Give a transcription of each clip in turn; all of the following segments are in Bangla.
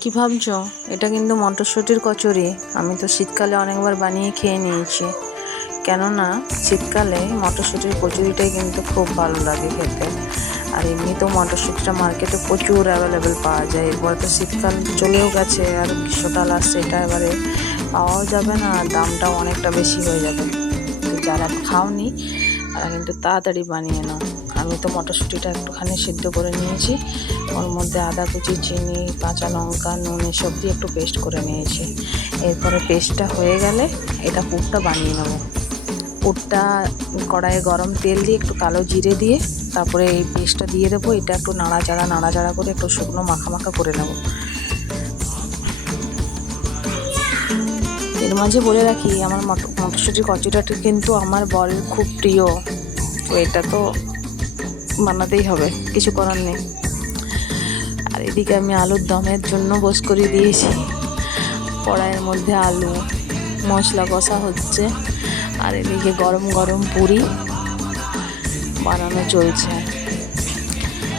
কি ভাবছ? এটা কিন্তু মটরশুঁটির কচুরি। আমি তো শীতকালে অনেকবার বানিয়ে খেয়ে নিয়েছি। কেননা, শীতকালে মটরশুঁটির কচুরিটাই কিন্তু খুব ভালো লাগে খেতে। আর এমনিতেও মটরশুঁটিটা মার্কেটে প্রচুর অ্যাভেলেবেল পাওয়া যায়। এরপরে তো শীতকাল চলেও গেছে আর গ্রীষ্মকাল আসছে, এটা এবারে পাওয়াও যাবে না আর দামটাও অনেকটা বেশি হয়ে যাবে। যারা খাওনি, তারা কিন্তু তাড়াতাড়ি বানিয়ে নাও। আমি তো মটরশুঁটিটা একটুখানি সিদ্ধ করে নিয়েছি। ওর মধ্যে আদা কুচি, চিনি, কাঁচা লঙ্কা, নুন এসব দিয়ে একটু পেস্ট করে নিয়েছি। এরপরে পেস্টটা হয়ে গেলে এটা পুরটা বানিয়ে নেব। পুরটা কড়াইয়ে গরম তেল দিয়ে একটু কালো জিরে দিয়ে তারপরে এই পেস্টটা দিয়ে দেবো। এটা একটু নাড়াচাড়া নাড়াচাড়া করে একটু শুকনো মাখা করে নেব। এর মাঝে বলে রাখি, আমার মটর মটরশুঁটির কচুরিটা কিন্তু আমার বরের খুব প্রিয়। তো এটা তো বানাতেই হবে, কিছু করার নেই। আর এদিকে আমি আলুর দমের জন্য বস করে দিয়েছি। কড়াইয়ের মধ্যে আলু, মশলা কষা হচ্ছে। আর এদিকে গরম গরম পুরি বানানো চলছে।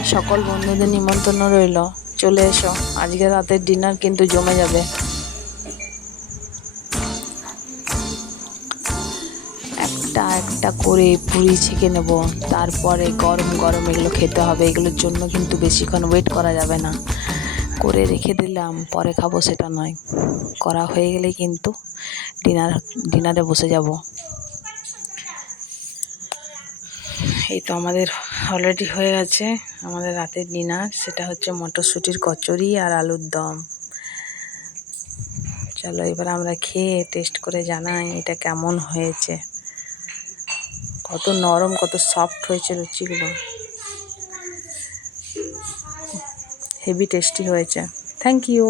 সকল বন্ধুদের নিমন্ত্রণ রইল, চলে এসো। আজকে রাতের ডিনার কিন্তু জমে যাবে। একটা একটা করে পুরি ছেঁকে নেব। তারপরে গরম গরম এগুলো খেতে হবে। এগুলোর জন্য কিন্তু বেশিক্ষণ ওয়েট করা যাবে না। করে রেখে দিলাম। পরে খাব সেটা নয়। করা হয়ে গেলে কিন্তু ডিনার ডিনারে বসে যাব। এই তো আমাদের অলরেডি হয়ে গেছে। আমাদের রাতের ডিনার সেটা হচ্ছে মটরশুঁটির কচুরি আর আলুর দম। চলো এবার আমরা খেয়ে টেস্ট করে জানাই এটা কেমন হয়েছে। কত নরম কত সফট হয়েছে লুচিগুলো হেভি টেস্টি হয়েছে। Thank you